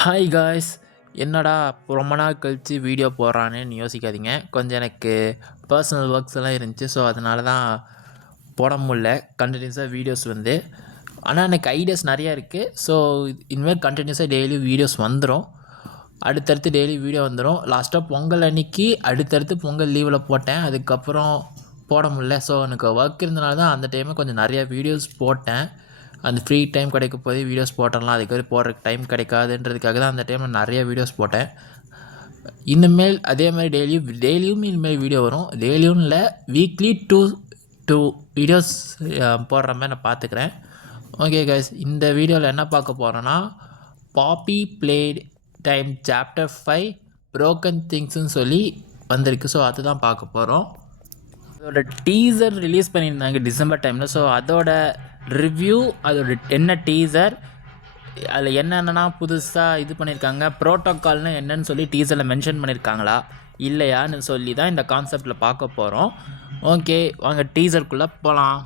Hi guys, என்னடா ரொம்ப நாள் கழித்து வீடியோ போடுறானேன்னு யோசிக்காதீங்க. கொஞ்சம் எனக்கு பர்சனல் ஒர்க்ஸ் எல்லாம் இருந்துச்சு. ஸோ அதனால தான் போட முடில கண்டினியூஸாக வீடியோஸ் ஆனால் எனக்கு ஐடியாஸ் நிறையா இருக்குது. ஸோ இனிமேல் கண்டினியூஸாக டெய்லி வீடியோஸ் வந்துடும். அடுத்தடுத்து டெய்லி வீடியோ வந்துடும். லாஸ்ட்டாக பொங்கல் அன்றைக்கி அடுத்தடுத்து பொங்கல் லீவில் போட்டேன். அதுக்கப்புறம் போட முடில. ஸோ எனக்கு ஒர்க் இருந்தனால தான் அந்த டைமில் கொஞ்சம் நிறையா வீடியோஸ் போட்டேன். அந்த ஃப்ரீ டைம் கிடைக்கும் போதே வீடியோஸ் போட்டலாம். அதுக்கு போடுறதுக்கு டைம் கிடைக்காதுன்றதுக்காக தான் அந்த டைமில் நிறைய வீடியோஸ் போட்டேன். இனிமேல் அதே மாதிரி டெய்லியும் இனிமேல் வீடியோ வரும். டெய்லியும் இல்லை, வீக்லி டூ வீடியோஸ் போடுற மாதிரி நான் பார்த்துக்கிறேன். ஓகே கைஸ், இந்த வீடியோவில் என்ன பார்க்க போகிறோன்னா பாப்பி ப்ளே டைம் சாப்டர் 5 ப்ரோக்கன் திங்ஸ்ன்னு சொல்லி வந்திருக்கு. ஸோ அதுதான் பார்க்க போகிறோம். அதோட டீசர் ரிலீஸ் பண்ணியிருந்தாங்க டிசம்பர் டைமில். ஸோ அதோட ரிவ்யூ, அதோட என்ன டீசர், அதில் என்னென்னா புதுசாக இது பண்ணியிருக்காங்க, ப்ரோட்டோக்கால்னு என்னன்னு சொல்லி டீசரில் மென்ஷன் பண்ணியிருக்காங்களா இல்லையான்னு சொல்லி தான் இந்த கான்செப்டில் பார்க்க போகிறோம். ஓகே, வாங்க டீசருக்குள்ளே போகலாம்.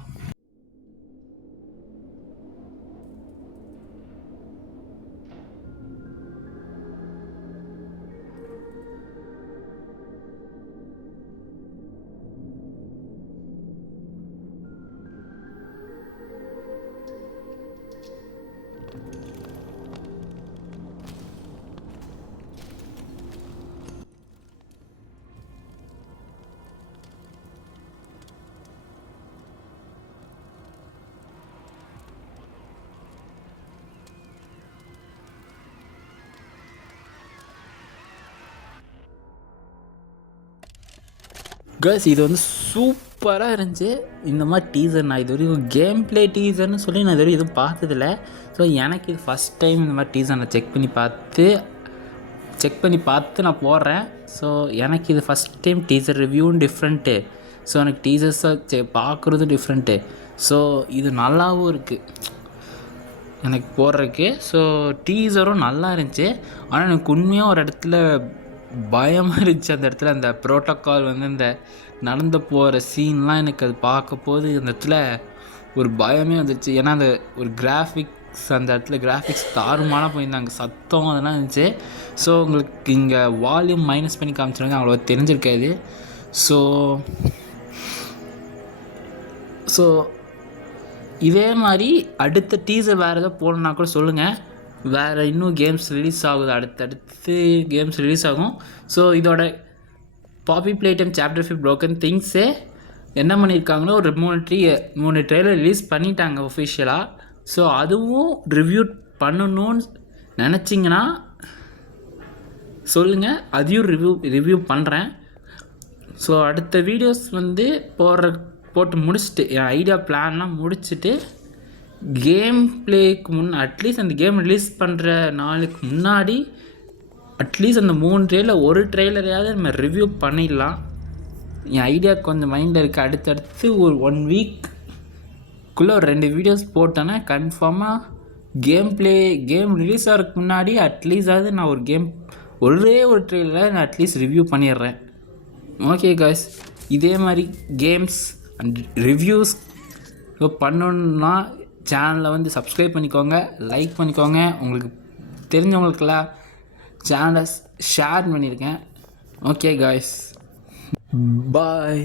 கேர்ள்ஸ், இது வந்து சூப்பராக இருந்துச்சு. இந்த மாதிரி டீசர் நான் இது வரைக்கும் கேம் ப்ளே டீசர்னு சொல்லி நான் இது வரைக்கும் எதுவும் பார்த்ததில்ல. ஸோ எனக்கு இது ஃபஸ்ட் டைம் இந்த மாதிரி டீசர் நான் செக் பண்ணி பார்த்து நான் போடுறேன். ஸோ எனக்கு இது ஃபஸ்ட் டைம் டீசர் ரிவ்யூவும் டிஃப்ரெண்ட்டு. ஸோ எனக்கு டீசர்ஸை பார்க்குறதும் டிஃப்ரெண்ட்டு. ஸோ இது நல்லாவும் இருக்குது எனக்கு போடுறதுக்கு. ஸோ டீசரும் நல்லா இருந்துச்சு. ஆனால் எனக்கு உண்மையாக ஒரு இடத்துல பயமாக இருந்துச்சு. அந்த இடத்துல அந்த ப்ரோட்டோக்கால் வந்து இந்த நடந்து போகிற சீன்லாம் எனக்கு அது பார்க்க போது அந்த இடத்துல ஒரு பயமே வந்துச்சு. ஏன்னா அந்த ஒரு அந்த இடத்துல கிராஃபிக்ஸ் தாறுமாறாக போயிருந்தாங்க, சத்தம் அதெல்லாம் இருந்துச்சு. ஸோ உங்களுக்கு இங்கே வால்யூம் மைனஸ் பண்ணி காமிச்சிருங்க, அவ்வளோ தெரிஞ்சிருக்காது. ஸோ இதே மாதிரி அடுத்த டீசர் வேறு எதாவது போடணுன்னா கூட சொல்லுங்கள். வேறு இன்னும் கேம்ஸ் ரிலீஸ் ஆகுது, அடுத்தடுத்து கேம்ஸ் ரிலீஸ் ஆகும். ஸோ இதோட பாப்பி ப்ளே டைம் சாப்டர் 5 ப்ரோக்கன் திங்ஸே என்ன பண்ணியிருக்காங்களோ ஒரு 3 ட்ரெய்லர் ரிலீஸ் பண்ணிட்டாங்க ஒஃபிஷியலாக. ஸோ அதுவும் ரிவ்யூ பண்ணணும்னு நினச்சிங்கன்னா சொல்லுங்கள், அதையும் ரிவ்யூ பண்ணுறேன். ஸோ அடுத்த வீடியோஸ் வந்து போட்டு முடிச்சுட்டு என் ஐடியா பிளான்லாம் முடிச்சுட்டு கேம் ப்ளேக்கு அட்லீஸ்ட் அந்த கேம் ரிலீஸ் பண்ணுற நாளுக்கு முன்னாடி அட்லீஸ்ட் அந்த 3 ட்ரெயிலர் ஒரு ட்ரெய்லரையாவது நம்ம ரிவ்யூ பண்ணிடலாம். என் ஐடியா கொஞ்சம் மைண்டில் இருக்குது. அடுத்தடுத்து ஒரு 1 வீக்குள்ளே ஒரு 2 வீடியோஸ் போட்டேன்னா கன்ஃபார்மாக கேம் ரிலீஸ் ஆகிறதுக்கு முன்னாடி அட்லீஸ்டாவது நான் ஒரே ஒரு ட்ரெய்லரை நான் அட்லீஸ்ட் ரிவ்யூ பண்ணிடுறேன். ஓகே காய்ஸ், இதே மாதிரி கேம்ஸ் அண்ட் ரிவ்யூஸ் பண்ணணுன்னா சேனலை வந்து சப்ஸ்கிரைப் பண்ணிக்கோங்க, லைக் பண்ணிக்கோங்க. உங்களுக்கு தெரிஞ்சவங்களுக்கெல்லாம் சேனலை ஷேர் பண்ணியிருக்கேன். ஓகே காய்ஸ், பாய்.